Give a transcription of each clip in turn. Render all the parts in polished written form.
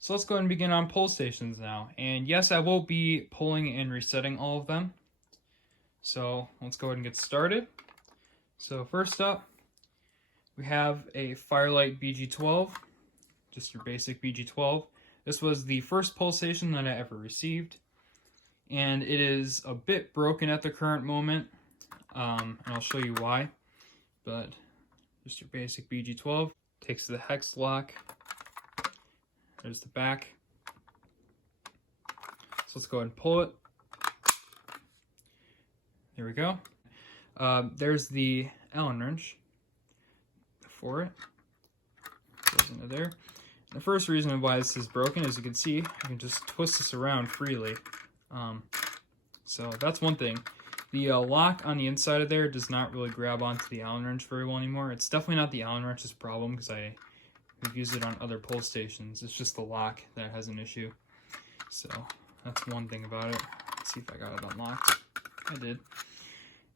So let's go ahead and begin on pull stations now. And yes, I will be pulling and resetting all of them. So let's go ahead and get started. So first up, we have a Firelight BG12, just your basic BG12. This was the first pull station that I ever received. And it is a bit broken at the current moment. And I'll show you why. But just your basic BG12. Takes the hex lock. There's the back. So let's go ahead and pull it. There we go. There's the Allen wrench for it. Goes into there. The first reason why this is broken, as you can see, you can just twist this around freely. So that's one thing. The lock on the inside of there does not really grab onto the Allen wrench very well anymore. It's definitely not the Allen wrench's problem because I've used it on other pull stations. It's just the lock that has an issue. So that's one thing about it. Let's see if I got it unlocked. I did.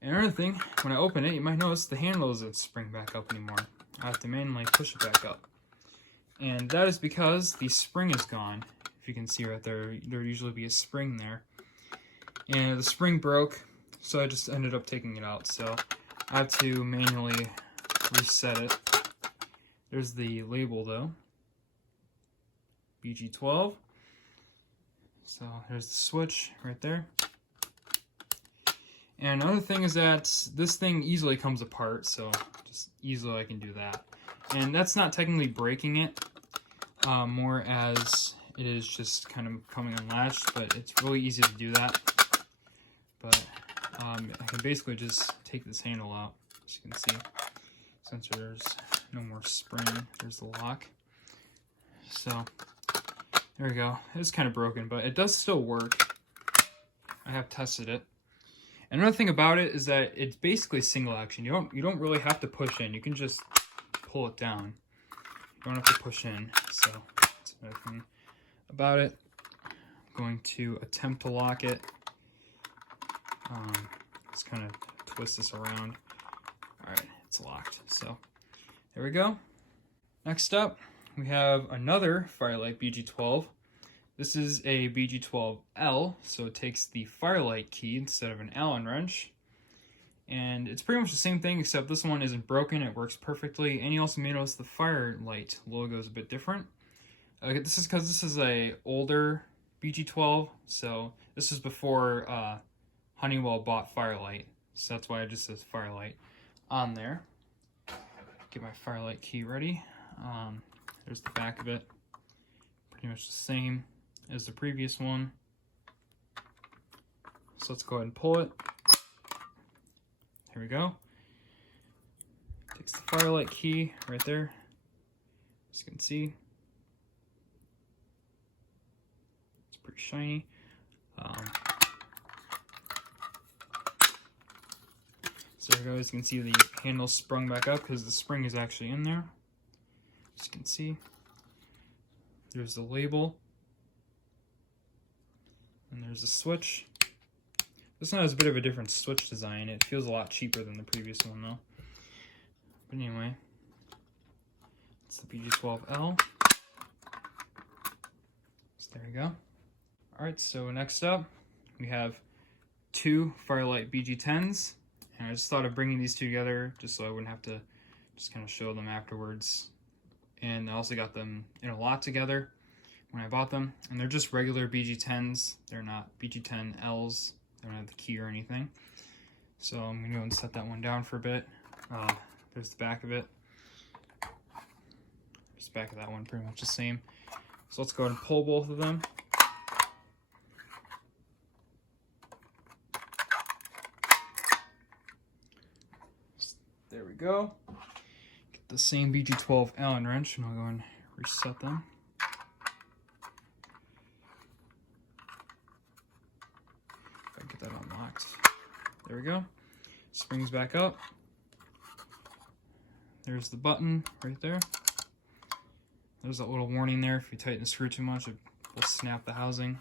And another thing, when I open it, you might notice the handle doesn't spring back up anymore. I have to manually push it back up. And that is because the spring is gone. If you can see right there, there'd usually be a spring there. And the spring broke, so I just ended up taking it out. So I have to manually reset it. There's the label though. BG12. So there's the switch right there. And another thing is that this thing easily comes apart, so just easily I can do that. And that's not technically breaking it, more as it is just kind of coming unlatched, but it's really easy to do that. But I can basically just take this handle out, as you can see, since there's no more spring. There's the lock. So there we go. It's kind of broken, but it does still work. I have tested it. Another thing about it is that it's basically single action. You don't really have to push in. You can just pull it down. You don't have to push in. So that's another thing about it. I'm going to attempt to lock it. Just kind of twist this around. All right, it's locked. So there we go. Next up, we have another Firelight BG12. This is a BG12L, so it takes the Firelight key instead of an Allen wrench. And it's pretty much the same thing, except this one isn't broken, it works perfectly. And you also may notice the Firelight logo is a bit different. This is because this is a older BG12, so this is before Honeywell bought Firelight. So that's why it just says Firelight on there. Get my Firelight key ready. There's the back of it. Pretty much the same as the previous one. So let's go ahead and pull it. Here we go. Takes the Firelight key right there, as you can see. It's pretty shiny. So there we go. As you can see, the handle sprung back up because the spring is actually in there. As you can see, there's the label. And there's the switch. This one has a bit of a different switch design. It feels a lot cheaper than the previous one though. But anyway, it's the BG12L. So there you go. Alright, so next up, we have two Firelight BG10s. And I just thought of bringing these two together just so I wouldn't have to just kind of show them afterwards. And I also got them in a lot together when I bought them, and they're just regular BG10s. They're not BG10Ls. They don't have the key or anything. So I'm gonna go and set that one down for a bit. There's the back of it. There's the back of that one, pretty much the same. So let's go ahead and pull both of them. There we go. Get the same BG12 Allen wrench, and I'll go and reset them. Get that unlocked. There we go. Springs back up. There's the button right there. There's that little warning there. If you tighten the screw too much, it will snap the housing.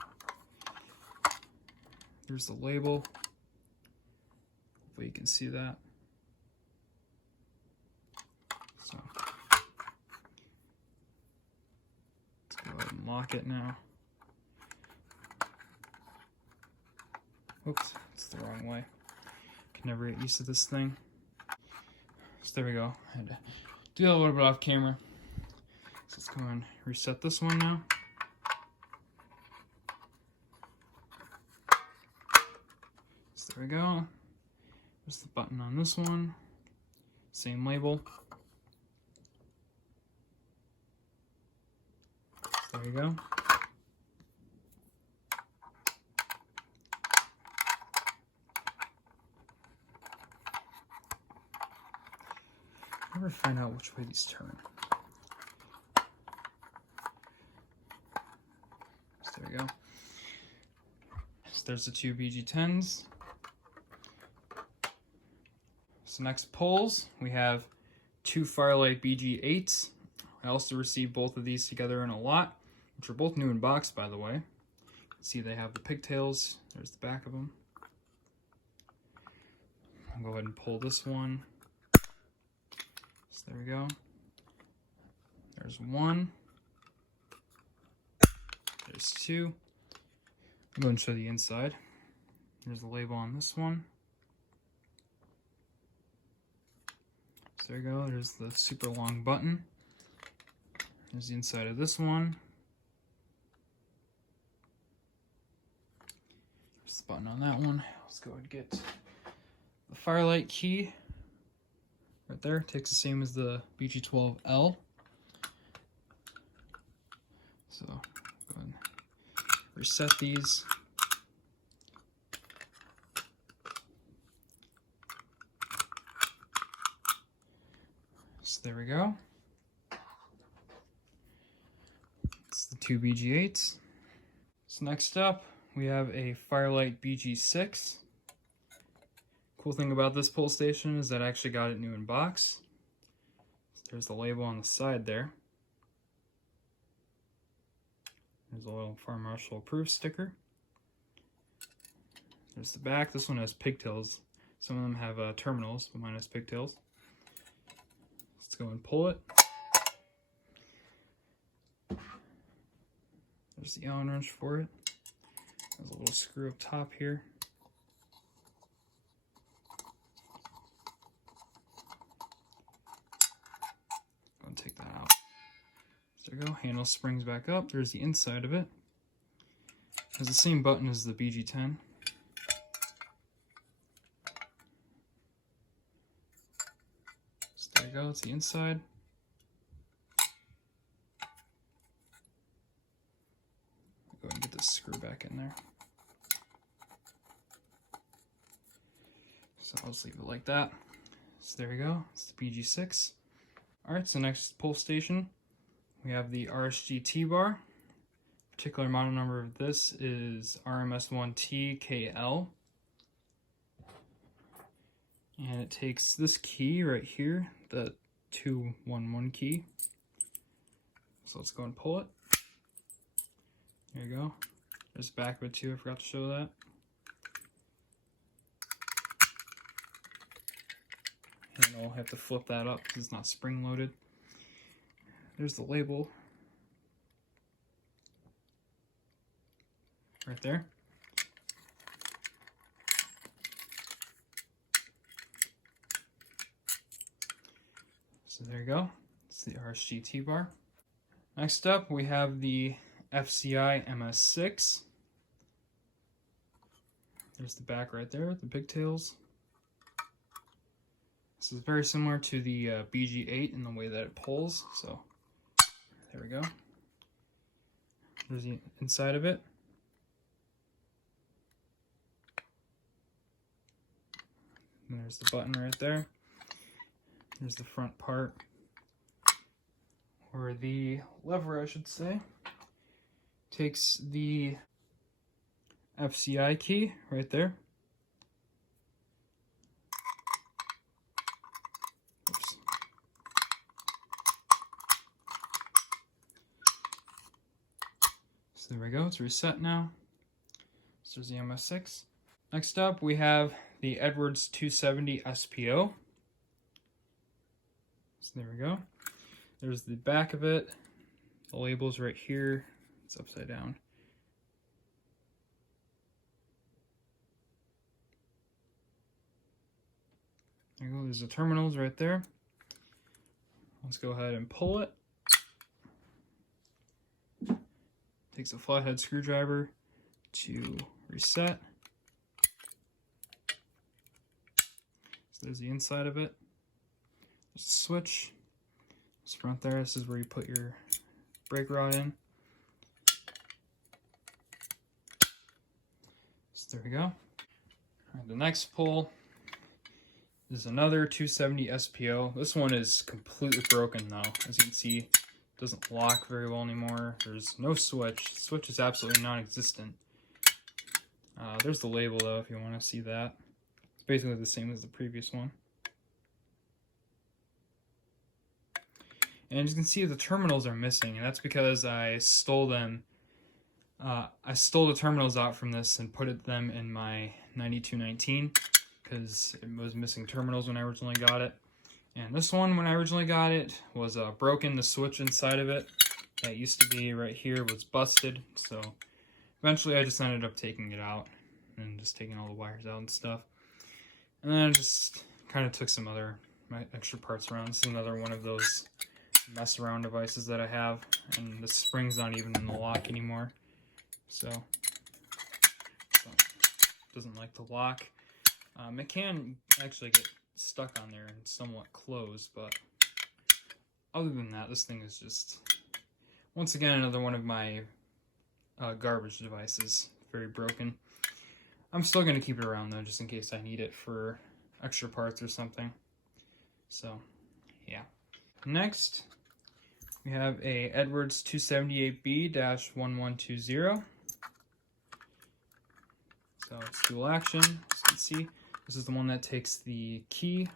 There's the label. Hopefully you can see that. So let's go ahead and unlock it now. Oops, it's the wrong way. Can never get used to this thing. So there we go. I had to do that a little bit off camera. So let's go and reset this one now. So there we go. There's the button on this one. Same label. So there you go. Never find out which way these turn. So there we go. So there's the two BG10s. So next pulls, we have two Firelight BG8s. I also received both of these together in a lot, which are both new in box, by the way. You can see they have the pigtails. There's the back of them. I'll go ahead and pull this one. So there we go. There's one. There's two. I'll go and show the inside. There's the label on this one. So there you go. There's the super long button. There's the inside of this one. There's the button on that one. Let's go ahead and get the Firelight key. Right there, takes the same as the BG12L. So go ahead and reset these. So there we go. It's the two BG8s. So next up, we have a Firelight BG6. Cool thing about this pull station is that I actually got it new in box. There's the label on the side there. There's a little Farm Marshal approved sticker. There's the back. This one has pigtails. Some of them have terminals, but mine has pigtails. Let's go and pull it. There's the Allen wrench for it. There's a little screw up top here. Take that out. So there we go. Handle springs back up. There's the inside of it. It has the same button as the BG10. So there you go. It's the inside. I'll go ahead and get this screw back in there. So I'll just leave it like that. So there we go. It's the BG6. Alright, so next pull station, we have the RSG T-bar. Particular model number of this is RMS1TKL. And it takes this key right here, the 211 key. So let's go and pull it. There you go. There's the back of it too, I forgot to show that. And I'll have to flip that up because it's not spring loaded. There's the label right there. So there you go. It's the RSG T-bar. Next up, we have the FCI MS6. There's the back right there, the pigtails. This is very similar to the BG8 in the way that it pulls, so there we go. There's the inside of it. And there's the button right there. There's the front part, or the lever I should say. Takes the FCI key right there. So there we go, it's reset now. So there's the MS6. Next up, we have the Edwards 270 SPO. So there we go. There's the back of it. The label's right here. It's upside down. There you go, there's the terminals right there. Let's go ahead and pull it. Takes a flathead screwdriver to reset. So there's the inside of it. There's the switch. This front there, this is where you put your brake rod in. So there we go. All right, the next pull is another 270 SPO. This one is completely broken though. As you can see, it doesn't lock very well anymore. There's no switch. The switch is absolutely non-existent. There's the label though, if you want to see that. It's basically the same as the previous one. And as you can see, the terminals are missing, and that's because I stole them. I stole the terminals out from this and put them in my 9219 because it was missing terminals when I originally got it. And this one, when I originally got it, was broken. The switch inside of it that used to be right here was busted. So eventually I just ended up taking it out and just taking all the wires out and stuff. And then I just kind of took some other extra parts around. This is another one of those mess around devices that I have, and the spring's not even in the lock anymore, so it doesn't like to lock. It can actually get stuck on there and somewhat close, but other than that, this thing is just, once again, another one of my garbage devices. Very broken. I'm still going to keep it around though, just in case I need it for extra parts or something. So yeah. Next, we have a Edwards 278B-1120. So it's dual action, as you can see. This is the one that takes the key.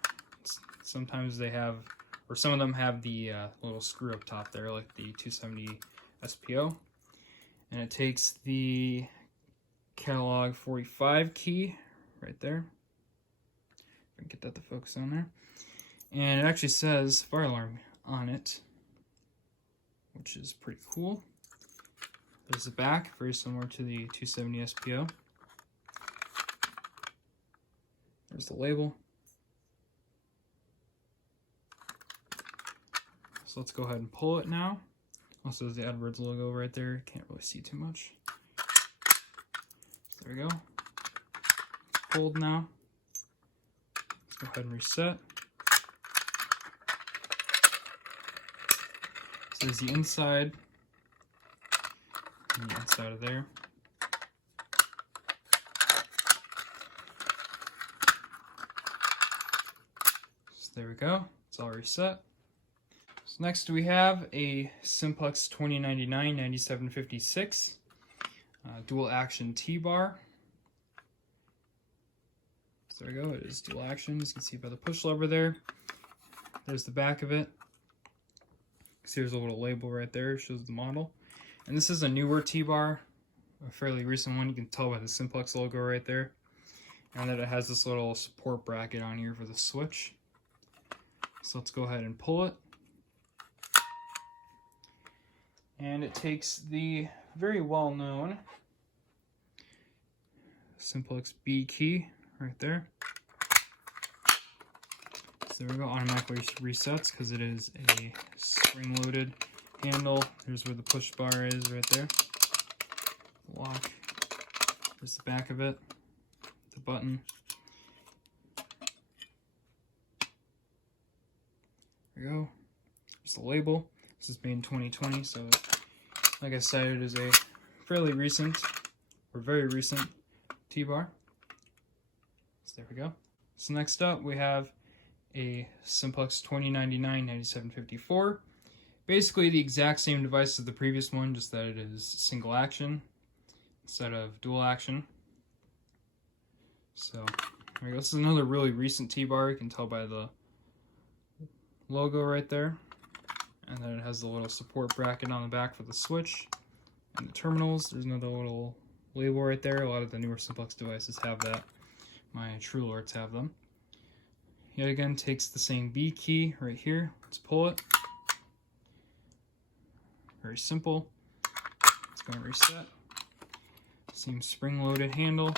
Sometimes they have, or some of them have the little screw up top there, like the 270 SPO. And it takes the catalog 45 key right there. If I can get that to focus on there. And it actually says fire alarm on it, which is pretty cool. There's the back, very similar to the 270 SPO. There's the label. So let's go ahead and pull it now. Also, there's the Edwards logo right there. Can't really see too much. So there we go. It's pulled now. Let's go ahead and reset. So there's the inside and the inside of there. So there we go. It's all reset. So next we have a Simplex 2099 9756 dual action T-bar. So there we go. It is dual action. As you can see by the push lever there. There's the back of it. See, there's a little label right there. It shows the model. And this is a newer T-bar, a fairly recent one. You can tell by the Simplex logo right there. And that it has this little support bracket on here for the switch. So let's go ahead and pull it. And it takes the very well-known Simplex B key right there. So there we go, automatically resets because it is a spring-loaded handle. Here's where the push bar is right there. Lock. There's the back of it. The button. There we go. There's the label. This is made in 2020, so like I said, it is a fairly recent, or very recent T-bar. So there we go. So next up we have a Simplex 2099 9754. Basically the exact same device as the previous one, just that it is single action instead of dual action. So there we go. This is another really recent T-bar. You can tell by the logo right there. And then it has the little support bracket on the back for the switch and the terminals. There's another little label right there. A lot of the newer Simplex devices have that. My TrueLords have them. Yet again, takes the same B key right here. Let's pull it. Very simple. Let's go and reset. Same spring-loaded handle.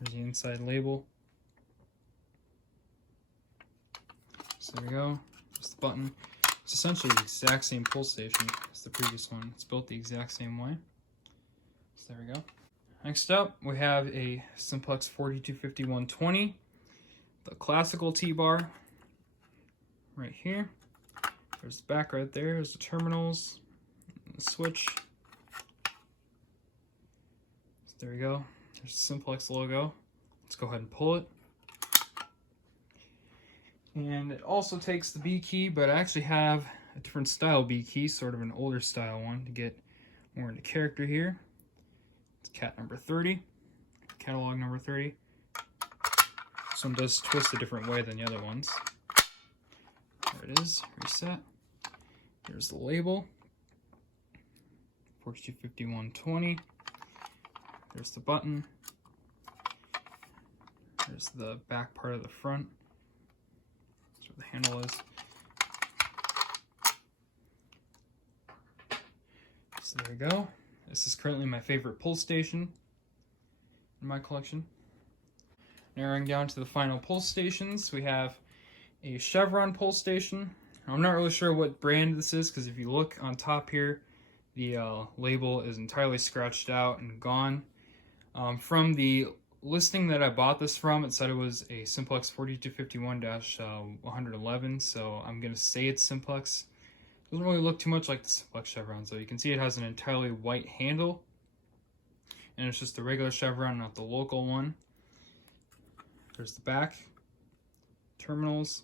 There's the inside label. So there we go. Just the button. It's essentially the exact same pull station as the previous one. It's built the exact same way. So there we go. Next up, we have a Simplex 4250-120. The classical T-bar right here. There's the back right there. There's the terminals, and the switch. So there we go. There's the Simplex logo. Let's go ahead and pull it. And it also takes the B key, but I actually have a different style B key, sort of an older style one to get more into character here. It's cat number 30, catalog number 30. This one does twist a different way than the other ones. There it is, reset. There's the label, 4250-120. There's the button. There's the back part of the front. That's where the handle is. So there we go. This is currently my favorite pull station in my collection. Narrowing down to the final pull stations, we have a Chevron pull station. I'm not really sure what brand this is because if you look on top here, the label is entirely scratched out and gone. From the listing that I bought this from, it said it was a Simplex 4251-111, so I'm going to say it's Simplex. It doesn't really look too much like the Simplex Chevron, so you can see it has an entirely white handle, and it's just the regular Chevron, not the local one. There's the back, terminals,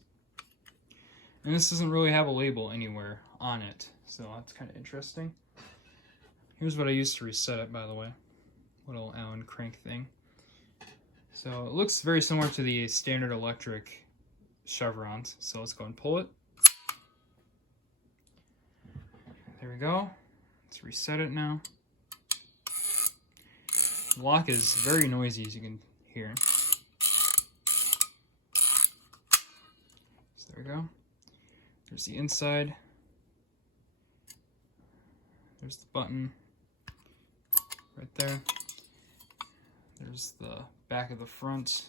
and this doesn't really have a label anywhere on it, so that's kind of interesting. Here's what I used to reset it, by the way. Little Allen crank thing. So it looks very similar to the standard electric chevrons. So let's go and pull it. There we go. Let's reset it now. The lock is very noisy, as you can hear. So there we go. There's the inside. There's the button right there. There's the back of the front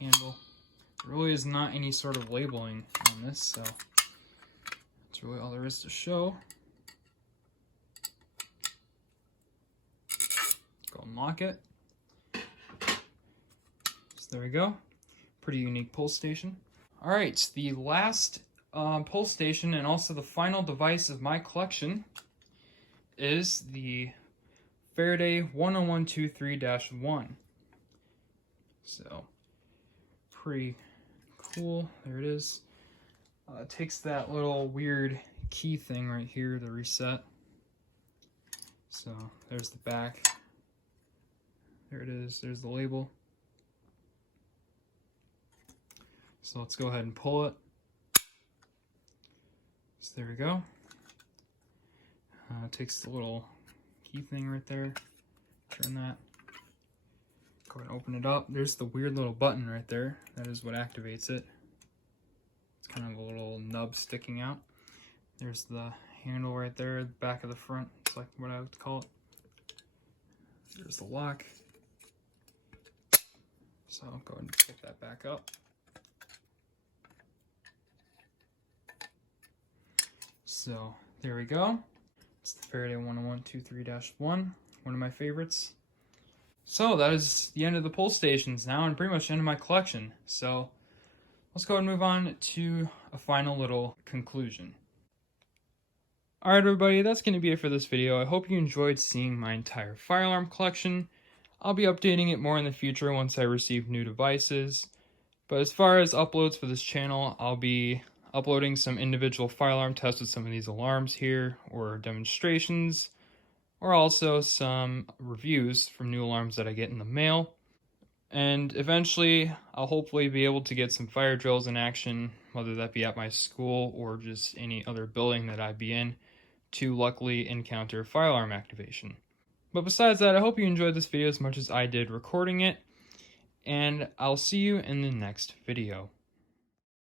handle. There really is not any sort of labeling on this, so that's really all there is to show. Go and lock it. So there we go. Pretty unique pull station. Alright, the last pull station and also the final device of my collection is the Faraday 10123-1. So, pretty cool. There it is. It takes that little weird key thing right here to reset. So, there's the back. There it is. There's the label. So, let's go ahead and pull it. So, there we go. It takes the little key thing right there. Turn that. Go ahead and open it up. There's the weird little button right there. That is what activates it. It's kind of a little nub sticking out. There's the handle right there, the back of the front. It's like what I would call it. There's the lock. So I'll go ahead and pick that back up. So there we go. It's the Faraday 10123-1, one of my favorites. So that is the end of the pull stations now and pretty much the end of my collection. So let's go ahead and move on to a final little conclusion. Alright everybody, that's going to be it for this video. I hope you enjoyed seeing my entire fire alarm collection. I'll be updating it more in the future once I receive new devices. But as far as uploads for this channel, I'll be uploading some individual fire alarm tests with some of these alarms here, or demonstrations, or also some reviews from new alarms that I get in the mail. And eventually, I'll hopefully be able to get some fire drills in action, whether that be at my school or just any other building that I'd be in, to luckily encounter fire alarm activation. But besides that, I hope you enjoyed this video as much as I did recording it, and I'll see you in the next video.